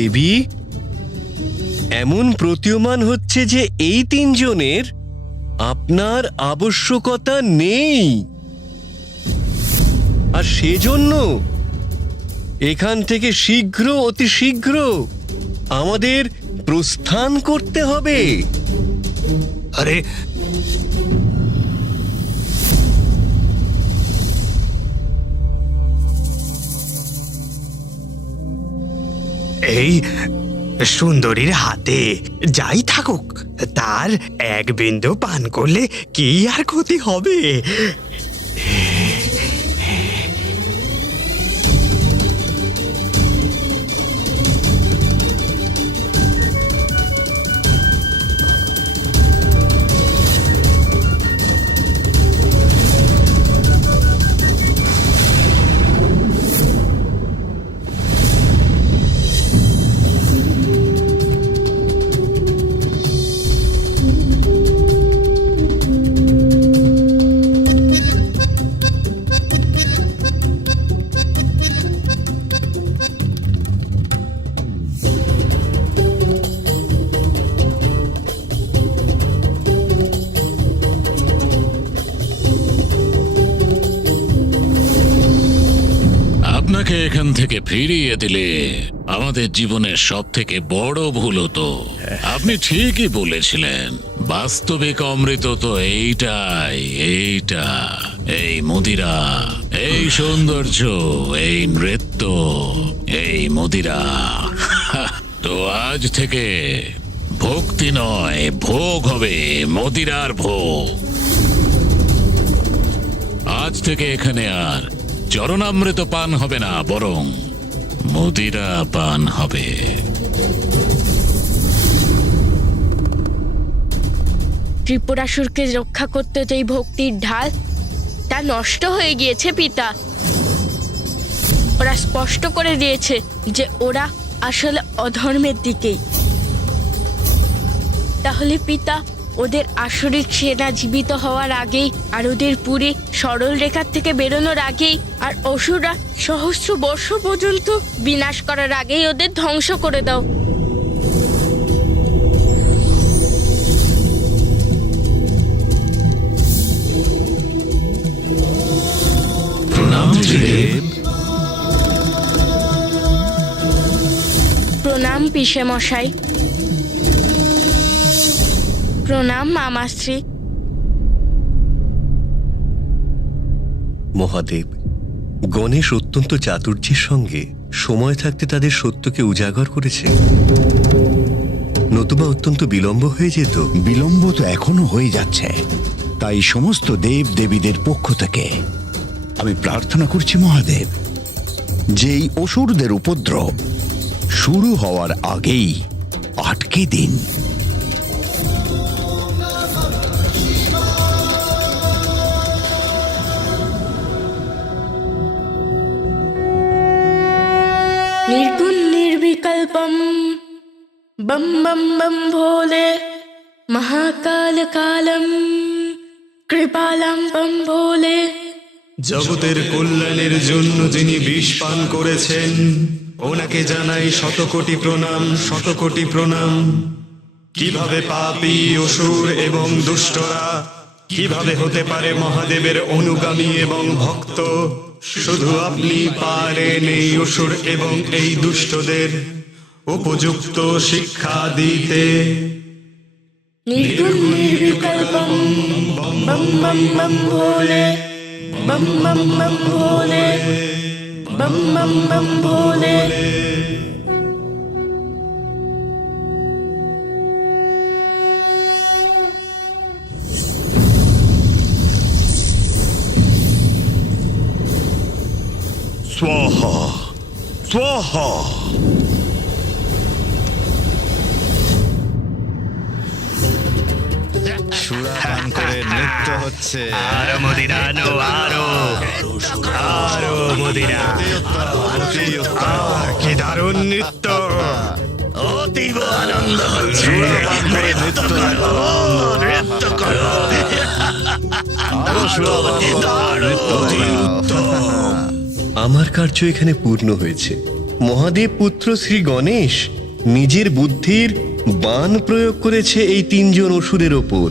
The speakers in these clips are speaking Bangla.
দেবী, এমন প্রতীয়মান হচ্ছে যে এই তিনজনের আপনার আবশ্যকতা নেই, আর সেজন্য এখান থেকে শীঘ্র, অতি শীঘ্র আমাদের প্রস্থান করতে হবে। আরে এই সুন্দরীর হাতে যাই থাকুক, তার এক বিন্দু পান করলে কি আর ক্ষতি হবে? আপনাকে এখান থেকে ফিরিয়ে দিলে আমাদের জীবনের সব থেকে বড় ভুল হতো। আপনি ঠিকই বলেছিলেন, বাস্তবিক অমৃত তো এইটা, এই মদিরা, এই সৌন্দর্য, এই নৃত্য, এই মদিরা। তো আজ থেকে ভক্তি নয়, ভোগ হবে, মদিরার ভোগ। আজ থেকে এখানে আর চরণামৃত পান হবে না, বরং মদিরা পান হবে। ত্রিপুরাসুরকে রক্ষা করতে যেই ভক্তির ঢাল, তা নষ্ট হয়ে গিয়েছে পিতা। ওরা স্পষ্ট করে দিয়েছে যে ওরা আসলে অধর্মের দিকেই। তাহলে পিতা, ওদের আসরিক সেনা জীবিত হওয়ার আগেই, আর ওদের পুরী সরল রেখার থেকে বেরোনোর আগেই, আর অসুররা সহস্র বর্ষ পর্যন্ত বিনাশ করার আগেই ওদের ধ্বংস করে দাও। প্রণাম পিসে মশাই। প্রণাম মামাশ্রী। মহাদেব, গণেশ অত্যন্ত চাতুর্যের সঙ্গে সময় থাকতে তাদের সত্যকে উজাগর করেছে, নতুবা অত্যন্ত বিলম্ব হয়ে যেত। বিলম্ব তো এখনো হয়ে যাচ্ছে। তাই সমস্ত দেব দেবীদের পক্ষ থেকে আমি প্রার্থনা করছি মহাদেব, যেই অসুরদের উপদ্রব শুরু হওয়ার আগেই আটকে দিন। निर्गुण निर्विकल्पम बम बम बम भोले, महाकाल कालम কৃপালম বম ভোলে। জগতের কল্যাণের জন্য যিনি বিষ পান করেছেন, ওনাকে জানাই শতকোটি প্রণাম, শতকোটি প্রণাম। কিভাবে পাপী, অসুর এবং দুষ্টরা কিভাবে হতে পারে মহাদেবের অনুগামী এবং ভক্ত, শুধু আপনি পারেন এই অসুর এবং এই দুষ্টদের উপযুক্ত শিক্ষা দিতে। निर्गुण निर्विकल्पम बम बम बम भोले, बम बम बम भोले, बम बम बम भोले। स्वाहा स्वाहा। সুরাপান করে নৃত্য হচ্ছে। আরো মদিরা নো, আরো আরো মদিরা। কি দারুণ নৃত্য, অতীব আনন্দ হচ্ছে। সুরাপান করে নৃত্য করো, নৃত্য করো, আরো সুরাপান করো, নৃত্য করো। আমার কার্য এখানে পূর্ণ হয়েছে। মহাদেব পুত্র শ্রী গণেশ নিজের বুদ্ধির বাণ প্রয়োগ করেছে এই তিনজন অসুরের ওপর।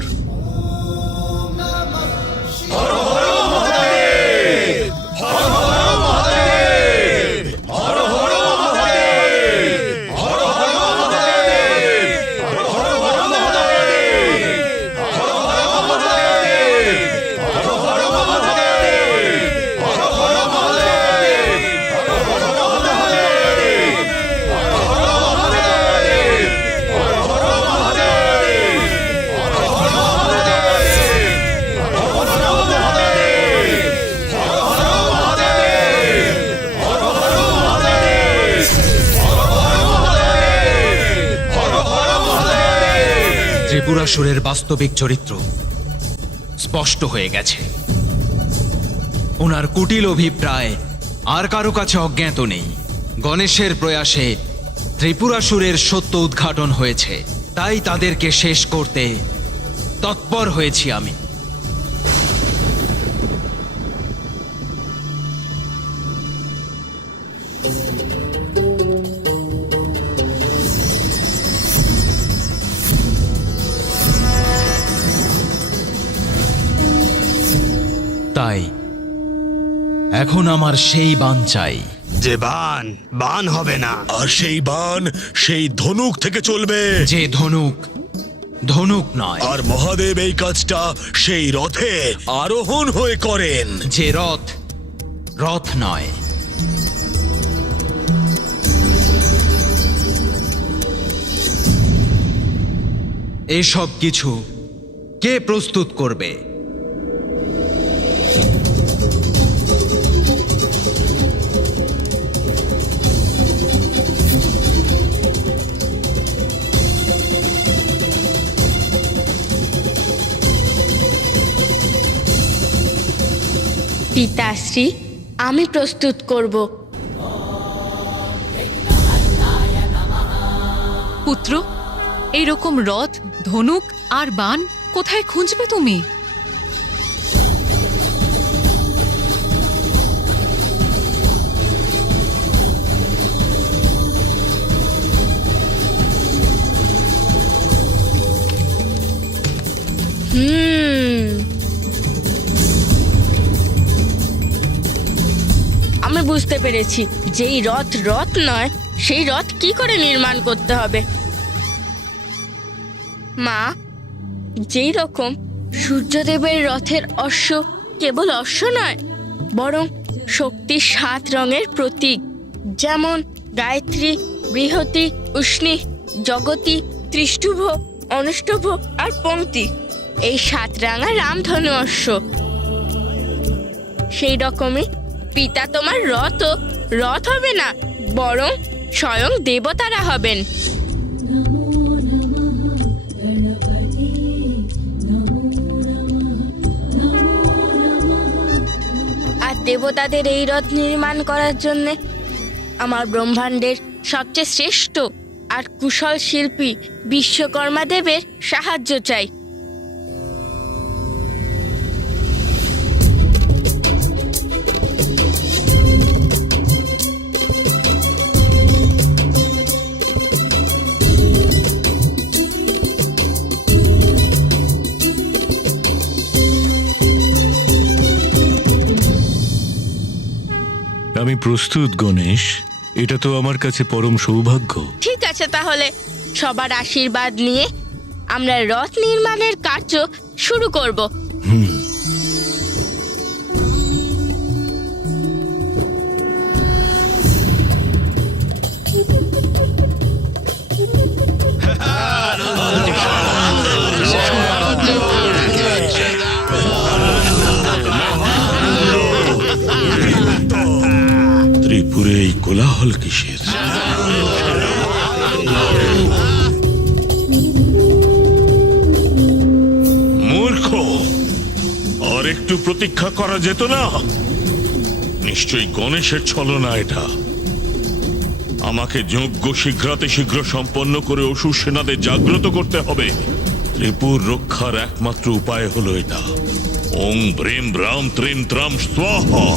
ত্রিপুরাসুরের বাস্তবিক চরিত্র স্পষ্ট হয়ে গেছে। ওনার কুটিল অভিপ্রায় আর কারো কাছে অজ্ঞাত নেই। গণেশের প্রয়াসে ত্রিপুরাসুরের সত্য উদ্ঘাটন হয়েছে, তাই তাদেরকে শেষ করতে তৎপর হয়েছি আমি। তাই এখন আমার সেই বাণ চাই। যে বান হবে না। আর সেই বাণ সেই ধনুক থেকে চলবে, যে ধনুক ধনুক নয়, আর মহাদেব এই কাজটা সেই রথে আরোহণ হয়ে করেন। যে রথ রথ নয়। এসব কিছু কে প্রস্তুত করবে? পিতাশ্রী, আমি প্রস্তুত করব। পুত্র, এইরকম রথ, ধনুক আর বাণ কোথায় খুঁজবে তুমি? আমি বুঝতে পেরেছি, যেই রথ রথ নয় সেই রথ কি করে নির্মাণ করতে হবে। মা, যেই রকম সূর্যদেবের রথের অশ্ব কেবল অশ্ব নয়, বরং শক্তির 7 রঙের প্রতীক, যেমন গায়ত্রী, বৃহতি, উষ্ণী, জগতী, ত্রিষ্টুভ, অনুষ্টুভ আর পংক্তি, এই 7 রাঙা রামধনু অশ্ব। সেই রকমই পিতা তোমার রথ হবে না, বরং স্বয়ং দেবতারা হবেন। আর দেবতাদের এই রথ নির্মাণ করার জন্য আমার ব্রহ্মাণ্ডের সবচেয়ে শ্রেষ্ঠ আর কুশল শিল্পী বিশ্বকর্মা দেবের সাহায্য চাই। আমি প্রস্তুত গণেশ, এটা তো আমার কাছে পরম সৌভাগ্য। ঠিক আছে, তাহলে সবার আশীর্বাদ নিয়ে আমরা রথ নির্মাণের কার্য শুরু করব। ত্রিপুরে এই কোলাহল কিসের? মূর্খ, আর একটু প্রতীক্ষা করা যেত না? নিশ্চয়ই গণেশের ছলনা এটা। আমাকে যজ্ঞ শীঘ্রাতে শীঘ্র সম্পন্ন করে অসুর সেনাদের জাগ্রত করতে হবে। ত্রিপুর রক্ষার একমাত্র উপায় হলো এটা। ওং ব্রিম ব্রাম ত্রিম ত্রাম স্বাহা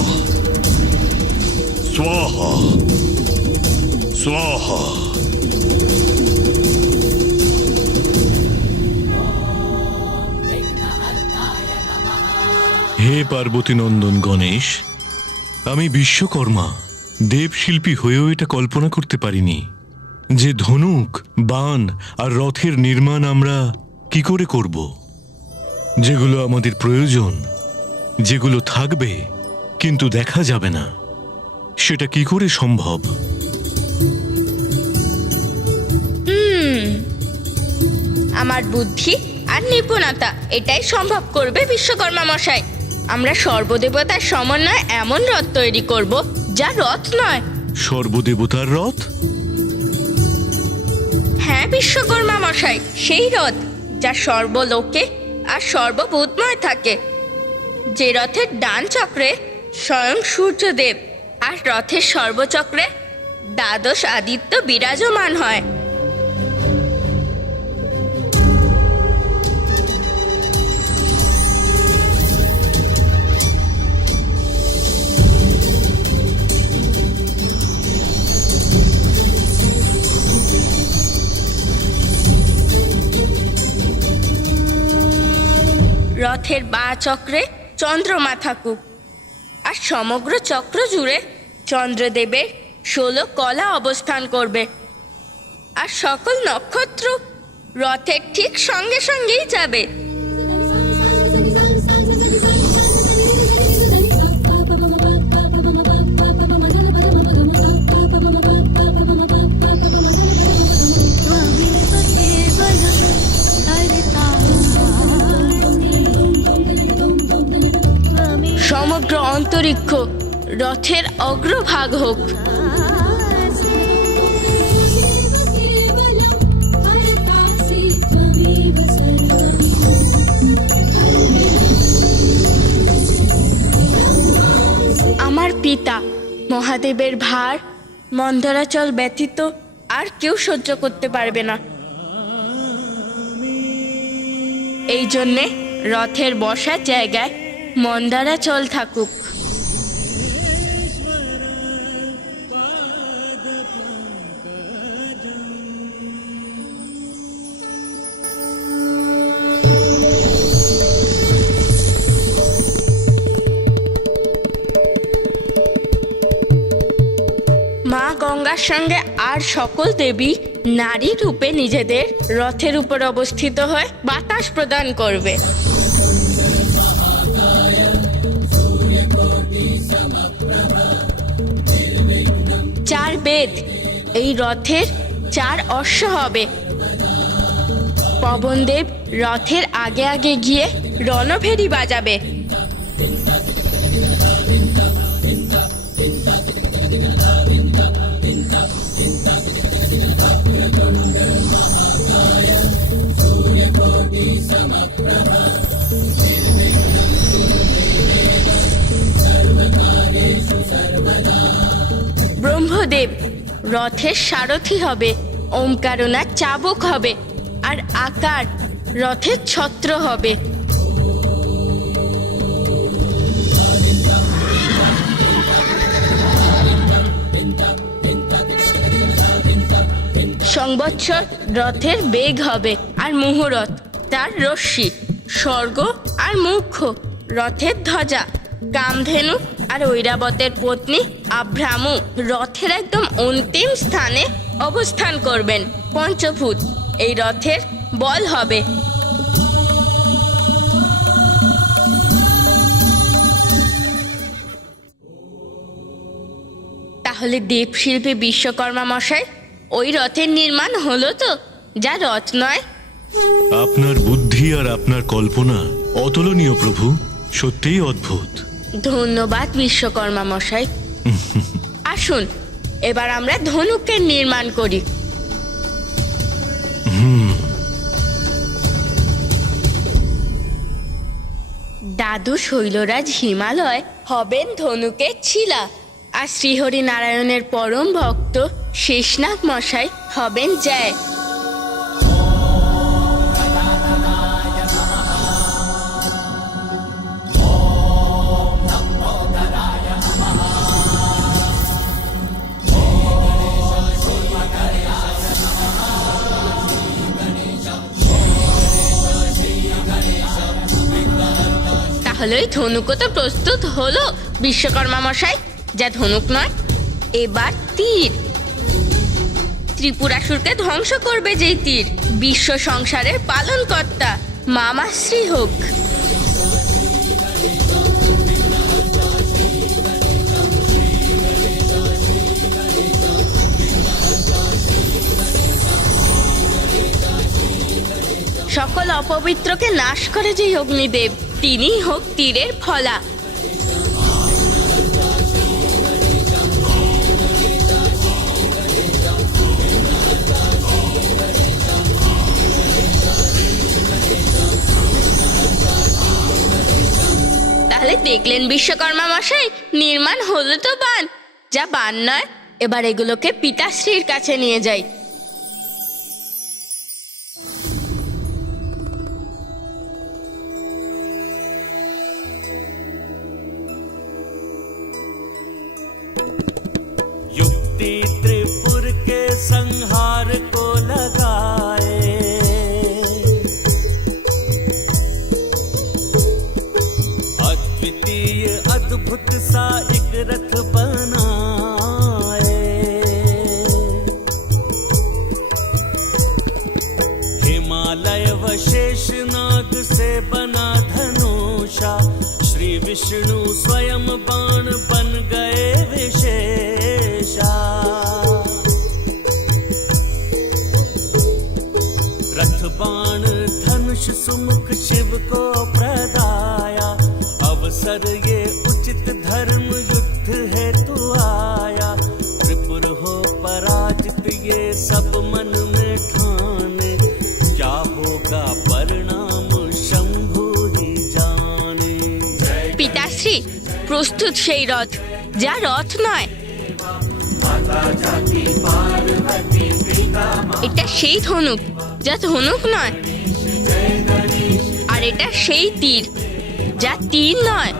স্বাহা। স্বাহা। হে পার্বতী নন্দন গণেশ, আমি বিশ্বকর্মা দেবশিল্পী হয়েও এটা কল্পনা করতে পারিনি যে ধনুক, বাণ আর রথের নির্মাণ আমরা কি করে করব। যেগুলো আমাদের প্রয়োজন, যেগুলো থাকবে কিন্তু দেখা যাবে না, সেটা কি করে সম্ভব? আমার বুদ্ধি আর নিপুণতা এটাই সম্ভব করবে বিশ্বকর্মা মশাই। আমরা সর্বদেবতার সমন্বয়ে এমন রথ তৈরি করব যা রথ নয়। সর্বদেবতার রথ? হ্যাঁ বিশ্বকর্মা মশাই, সেই রথ যা সর্বলোকে আর সর্বভূতময় থাকে, যে রথের ডান চক্রে স্বয়ং সূর্যদেব আর রথের সর্বচক্রে দ্বাদশ আদিত্য বিরাজমান হয়। রথের বাঁ চক্রে চন্দ্রমা থাকুক, আর সমগ্র চক্র জুড়ে চন্দ্রদেবের 16 কলা অবস্থান করবে, আর সকল নক্ষত্র রথের ঠিক সঙ্গে সঙ্গেই যাবে। সমগ্র অন্তরিক্ষ রথের অগ্রভাগ হোক। আমার পিতা মহাদেবের ভার মন্দরাচল ব্যতীত আর কেউ সহ্য করতে পারবে না। এই জন্যে রথের বসার জায়গায় মন্দারাচল থাকুক। মা গঙ্গার সঙ্গে আর সকল দেবী নারী রূপে নিজেদের রথের উপর অবস্থিত হয়ে বাতাস প্রদান করবে। চার বেদ এই রথের 4 অশ্ব হবে। পবনদেব রথের আগে আগে গিয়ে রণভেরি বাজাবে। ব্রহ্মদেব রথের সারথি হবে, ওমকারনাথ চাবক হবে, আর আকার রথের ছত্র হবে। সংবৎসর রথের বেগ হবে, আর মুহূর্ত তার রশ্মি। স্বর্গ আর মুখ্য রথের ধ্বজা। কামধেনু আর ঐরাবতের পত্নী আভ্রামু রথের একদম অন্তিম স্থানে অবস্থান করবেন। পঞ্চভূত এই রথের বল হবে। তাহলে দেবশিল্পী বিশ্বকর্মা মশাই, ওই রথের নির্মাণ হলো তো, যা রথ নয়। আপনার বুদ্ধি আর আপনার কল্পনা অতুলনীয় প্রভু, সত্যিই অদ্ভুত। ধন্যবাদ বিশ্বকর্মা মশাই। আসুন এবার আমরা ধনুকের নির্মাণ করি। দাদু শৈলরাজ হিমালয় হবেন ধনুকের ছিলা, আর শ্রীহরি নারায়ণের পরম ভক্ত শেষনাগ মশাই হবেন জয়। তাহলে ওই ধনুকও তো প্রস্তুত হলো বিশ্বকর্মা মশাই, যা ধনুক নয়। এবার তীর, ত্রিপুরাসুরকে ধ্বংস করবে যেই তীর, বিশ্ব সংসারের পালনকর্তা মামাশ্রী হোক। সকল অপবিত্রকে নাশ করে যেই অগ্নিদেব, তিনিই হোক তীরের ফলা। তাহলে দেখলেন বিশ্বকর্মা মশাই, নির্মাণ হলো তো বান, যা বান নয়। এবার এগুলোকে পিতাশ্রীর কাছে নিয়ে যাই। युक्ति त्रिपुर के संहार को लगाए, अद्वितीय अद्भुत सा एक रथ बनाए, हिमालय व शेषनाग से बना धनुषा, श्री विष्णु स्वयं बाण बन गए विशेषा। रथ बाण धनुष सुमुख शिव को प्रदाया, अवसर ये उचित धर्म युद्ध हेतु आया। त्रिपुर हो पराजित ये सब मन में ठाने, क्या होगा परिणाम शंभु ही जाने। পিতাশ্রী, প্রস্তুত সেই রথ, যা রথ নয়। এটা সেই ধনুক, যা ধনুক নয়। আর এটা সেই তীর, যা তীর নয়।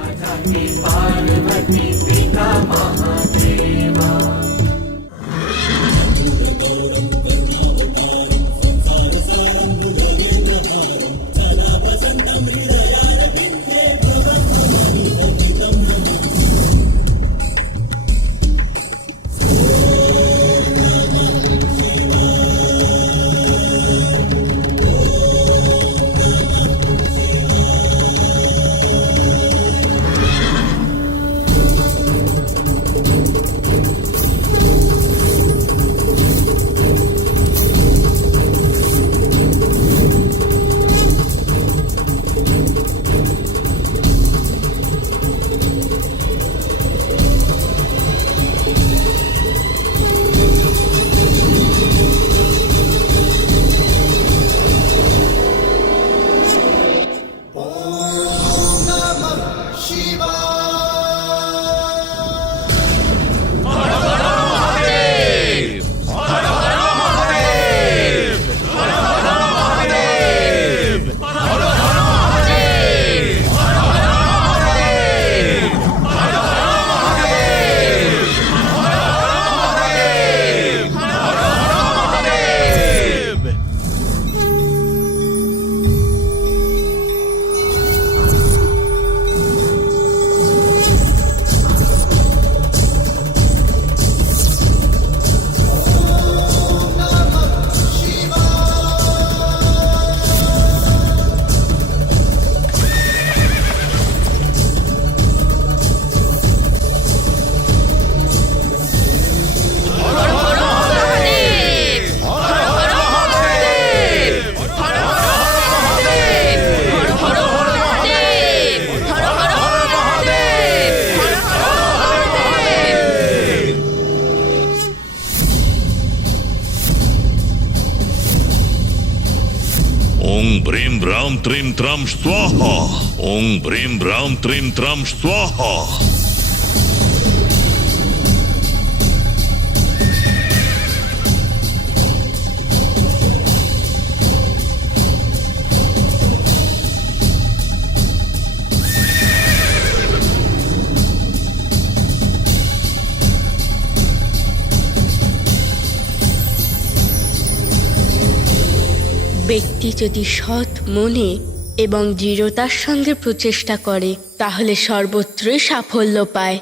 ओं ब्रीं ब्रां त्रीं त्रां स्वाहा। ओं ब्रीं ब्रां त्रीं त्रां स्वाहा। ব্যক্তি যদি সৎ মনে এবং দৃঢ়তার সঙ্গে প্রচেষ্টা করে তাহলে সর্বত্রই সাফল্য পায়।